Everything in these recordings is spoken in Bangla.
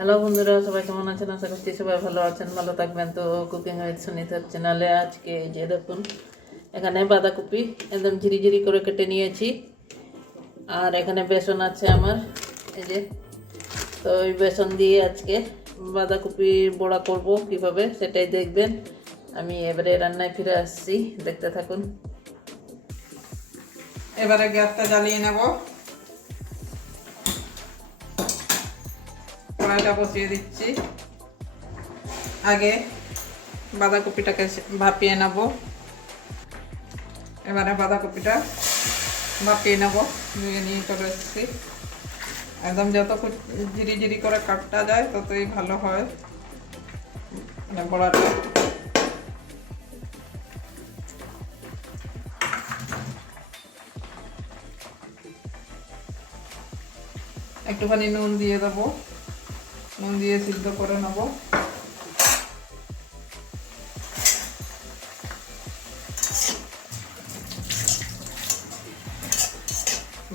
হ্যালো বন্ধুরা, সবাই কেমন আছেন? আশা করছি সবাই ভালো আছেন, ভালো থাকবেন। তো কুকিং উইথ সুনিতার চ্যানেলে আজকে যে দেখুন, এখানে বাঁধাকপি একদম ঝিরি ঝিরি করে কেটে নিয়েছি। আর এখানে বেসন আছে আমার, এই যে। তো ওই বেসন দিয়ে আজকে বাঁধাকপি বড়া করব কীভাবে, সেটাই দেখবেন। আমি এবারে রান্নায় ফিরে আসছি, দেখতে থাকুন। এবারে গ্যাসটা জ্বালিয়ে নেব। কড়াইটা বসিয়ে দিচ্ছি। আগে বাঁধাকপিটাকে ভাপিয়ে নেব। এবারে বাঁধাকপিটা ভাপিয়ে নেব। ধুয়ে নিয়ে চলে এসেছি। একদম যত ঝিরি ঝিরি করে কাটটা যায়, ততই ভালো হয়। মানে বড়াটা। একটুখানি নুন দিয়ে দেবো। নুন দিয়ে সিদ্ধ করে নেব।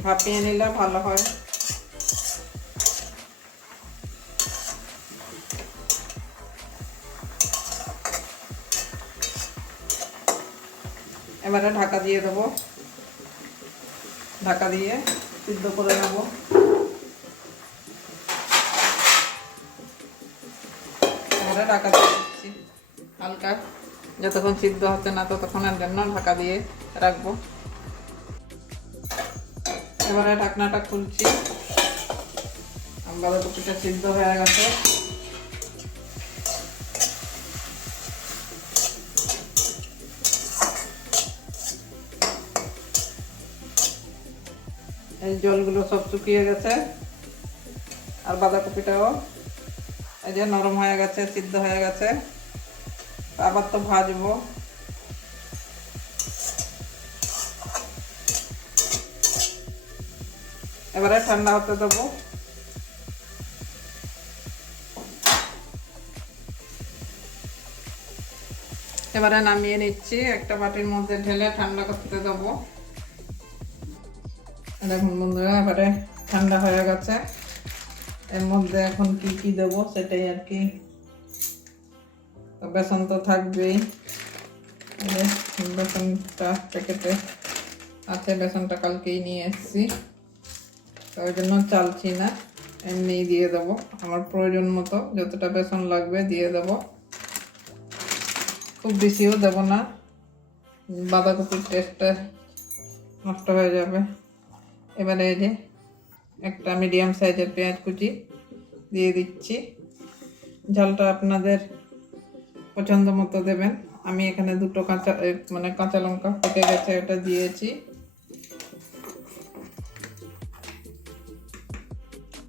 ভাপিয়ে নিলে ভালো হয়। এবারে ঢাকা দিয়ে দেবো। ঢাকা দিয়ে সিদ্ধ করে নেব। এবারে ঢাকা দিচ্ছি। হালকা যতক্ষণ সিদ্ধ হচ্ছে না ততক্ষণ ততক্ষণের জন্য ঢাকা দিয়ে রাখব। এবারে ঢাকনাটা খুলছি। বাঁধাকপিটা সিদ্ধ হয়ে গেছে। এই জলগুলো সব শুকিয়ে গেছে। আর বাঁধাকপিটাও এই যে নরম হয়ে গেছে, সিদ্ধ হয়ে গেছে। আবার তো ভাজবো। এবারে ঠান্ডা হতে দেবো। এবারে নামিয়ে নিচ্ছি, একটা বাটির মধ্যে ঢেলে ঠান্ডা করতে দেবো। দেখুন বন্ধুরা, এবারে ঠান্ডা হয়ে গেছে। এর মধ্যে এখন কি কি দেবো সেটাই আর কি। বেসন তো থাকবেই। বেসনটা প্যাকেটে আছে, বেসনটা কালকেই নিয়ে এসেছি। তো ওই জন্য চালছি না, এমনিই দিয়ে দেবো। আমার প্রয়োজন মতো যতটা বেসন লাগবে দিয়ে দেবো। খুব বেশিও দেবো না, বাঁধাকপির টেস্টটা নষ্ট হয়ে যাবে। এবারে এই যে একটা মিডিয়াম সাইজের পেঁয়াজ কুচি দিয়ে দিচ্ছি। ঝালটা আপনাদের পছন্দ মতো দেবেন। আমি এখানে দুটো কাঁচা মানে কাঁচা লঙ্কা পেকে গেছে, ওটা দিয়েছি।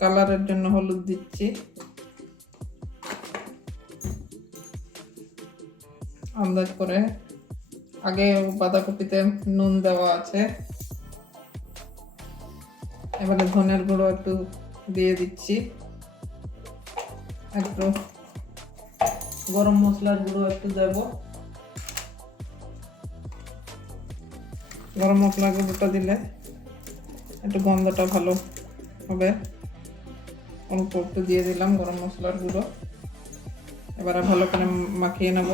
কালারের জন্য হলুদ দিচ্ছি। আন্দাজ করে আগে বাঁধাকপিতে নুন দেওয়া আছে। এবারে ধনের গুঁড়ো একটু দিয়ে দিচ্ছি। একটু গরম মশলার গুঁড়ো একটু দেব। গরম মশলা গুঁড়োটা দিলে একটু গন্ধটা ভালো হবে। অল্প একটু দিয়ে দিলাম গরম মশলার গুঁড়ো। এবারে ভালো করে মাখিয়ে নেব।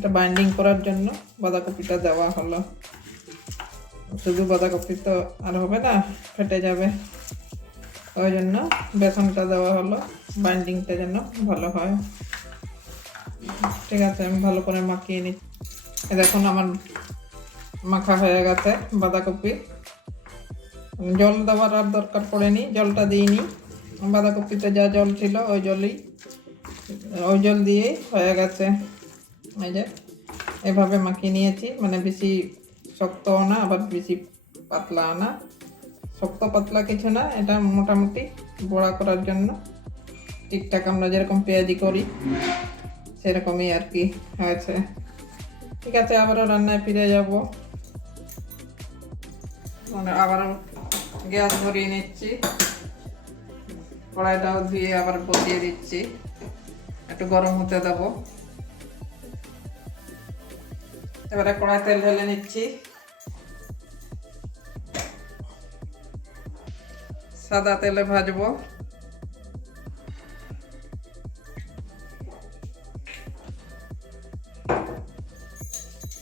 এটা বাইন্ডিং করার জন্য বাঁধাকপিটা দেওয়া হলো। শুধু বাঁধাকপি তো আর হবে না, ফেটে যাবে। ওই জন্য বেসনটা দেওয়া হলো বাইন্ডিংটা যেন ভালো হয়। ঠিক আছে, আমি ভালো করে মাখিয়ে এই দেখুন আমার মাখা হয়ে গেছে বাঁধাকপি। জল দেওয়ার আর দরকার পড়েনি, জলটা দিইনি। বাঁধাকপিতে যা জল ছিল ওই জলই, ওই জল দিয়েই হয়ে গেছে। এই যে, এভাবে মাখিয়ে নিয়েছি। মানে বেশি শক্ত না, আবার বেশি পাতলা না। শক্ত পাতলা কিছু না, এটা মোটামুটি বড়া করার জন্য। ঠিকঠাক আমরা যেরকম পেঁয়াজি করি, সেরকমই আর কি হয়েছে। ঠিক আছে, আবারও রান্নায় ফিরে যাব। মানে আবারও গ্যাস ভরিয়ে নিচ্ছি। কড়াইটাও ধুয়ে আবার বসিয়ে দিচ্ছি। একটু গরম হতে দেবো। এবারে কড়াই তেল ঢেলে নিচ্ছি। সাদা তেলে ভাজবো।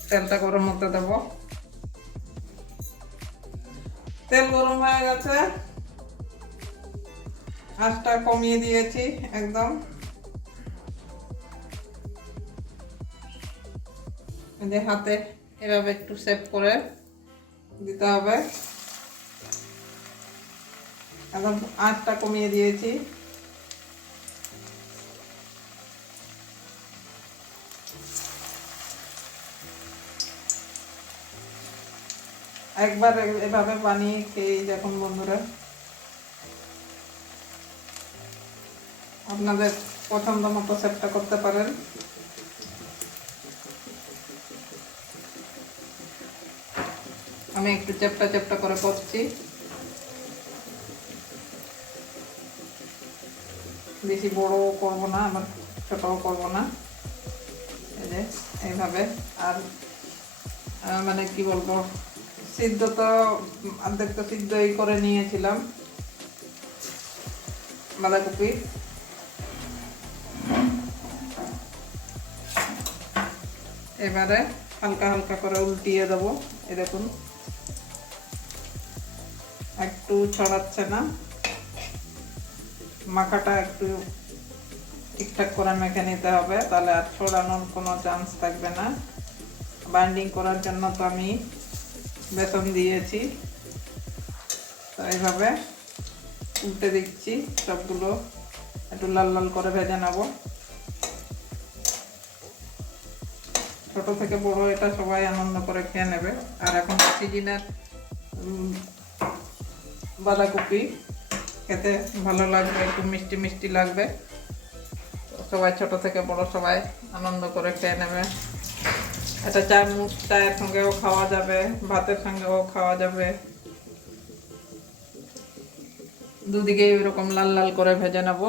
তেলটা গরম হতে দেবো। তেল গরম হয়ে গেছে। আঁচটা কমিয়ে দিয়েছি একদম। যে হাতে এভাবে একটু সেভ করে দিতে হবে। একদম আঁচটা কমিয়ে দিয়েছি। একবার এভাবে বানিয়ে খেয়ে দেখুন বন্ধুরা। আপনাদের পছন্দ মতো সেটটা করতে পারেন। আমি একটু চেপটা চেপটা করে করছি বেশি বড় করব না, আমার ছোটও করব না। যে, এইভাবে। আর মানে কি বলব, সিদ্ধ তো অর্ধেক তো সিদ্ধই করে নিয়েছিলাম। বাঁধাকপি। এবারে হালকা হালকা করে উল্টিয়ে দেবো দেখুন। একটু ছড়াচ্ছে না। মাখাটা একটু ঠিকঠাক করে মেখে নিতে হবে, তাহলে আর ছড়ানোর কোনো চান্স থাকবে না। বাইন্ডিং করার জন্য তো আমি বেসন দিয়েছি। তো এইভাবে উল্টে দিচ্ছি সবগুলো। একটু লাল লাল করে ভেজে নেব। ছোট থেকে বড় এটা সবাই আনন্দ করে খেয়ে নেবে। আর এখন সিজনের বাঁধাকপি, খেতে ভালো লাগবে, একটু মিষ্টি মিষ্টি লাগবে। সবাই ছোট থেকে বড় সবাই আনন্দ করে খেয়ে নেবে। এটা চা চায়ের সঙ্গেও খাওয়া যাবে, ভাতের সঙ্গেও খাওয়া যাবে। দুদিকে এরকম লাল লাল করে ভেজে নেব।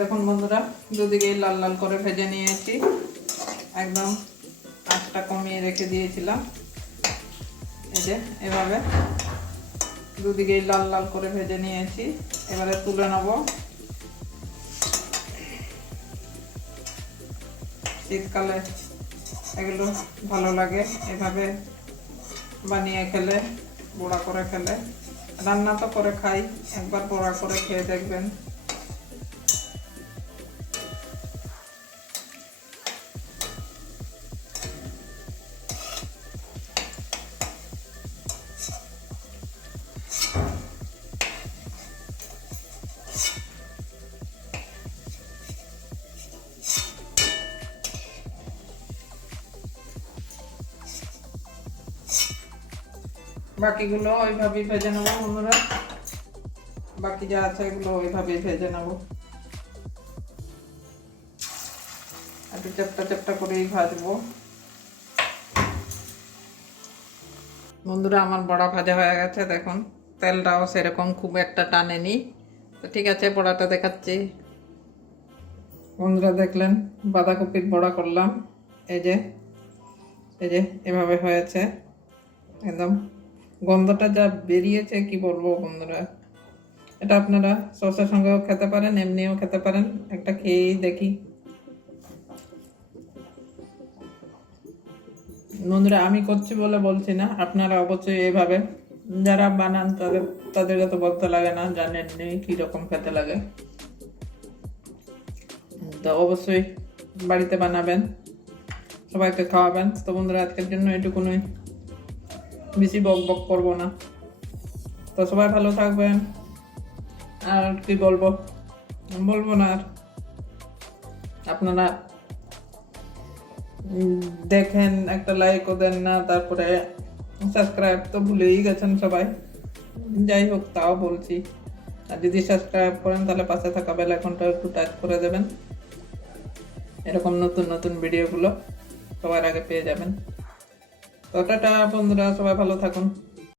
দেখুন বন্ধুরা দুদিকেই লাল লাল করে ভেজে নিয়েছি। একদম আঁচটা কমিয়ে রেখে দিয়েছিলাম। এই যে, এভাবে। দুদিকেই লাল লাল করে ভেজে নিয়েছি। এবারে তুলে নেব। শীতকালে এগুলো ভালো লাগে এভাবে বানিয়ে খেলে, বড়া করে খেলে। রান্না তো করে খাই, একবার বড়া করে খেয়ে দেখবেন। বাকিগুলো ওইভাবেই ভেজে নেব বন্ধুরা। বাকি যা আছে এগুলো ওইভাবেই ভেজে নেব। একটু চেপটা চেপটা করেই ভাজবো। বন্ধুরা, আমার বড়া ভাজা হয়ে গেছে, দেখুন। তেলটাও সেরকম খুব একটা টানেনি। তো ঠিক আছে, বড়াটা দেখাচ্ছি। বন্ধুরা, দেখলেন, বাঁধাকপির বড়া করলাম। এই যে এই যে, এভাবে হয়েছে। একদম গন্ধটা যা বেরিয়েছে, কি বলব বন্ধুরা? এটা আপনারা সসের সঙ্গেও খেতে পারেন, এমনিও খেতে পারেন। একটা খেয়েই দেখি। বন্ধুরা, আমি করছি বলে বলছি না, আপনারা অবশ্যই এভাবে যারা বানান তাদের তাদের তো বলতে লাগে না, জানেন নি কীরকম খেতে লাগে। তো অবশ্যই বাড়িতে বানাবেন, সবাইকে খাওয়াবেন। তো বন্ধুরা, আজকের জন্য এটুকুনই। বেশি বক বক করব না। তো সবাই ভালো থাকবেন। আর কি বলব? বলব না আর। আপনারা দেখেন, একটা লাইকও দেন না, তারপরে সাবস্ক্রাইব তো ভুলেই গেছেন সবাই। যাই হোক, তাও বলছি। আর যদি সাবস্ক্রাইব করেন, তাহলে পাশে থাকা বেল আইকনটা একটু টাচ করে দেবেন। এরকম নতুন নতুন ভিডিওগুলো সবার আগে পেয়ে যাবেন। তো টাটা বন্ধুরা সবাই ভালো থাকুন।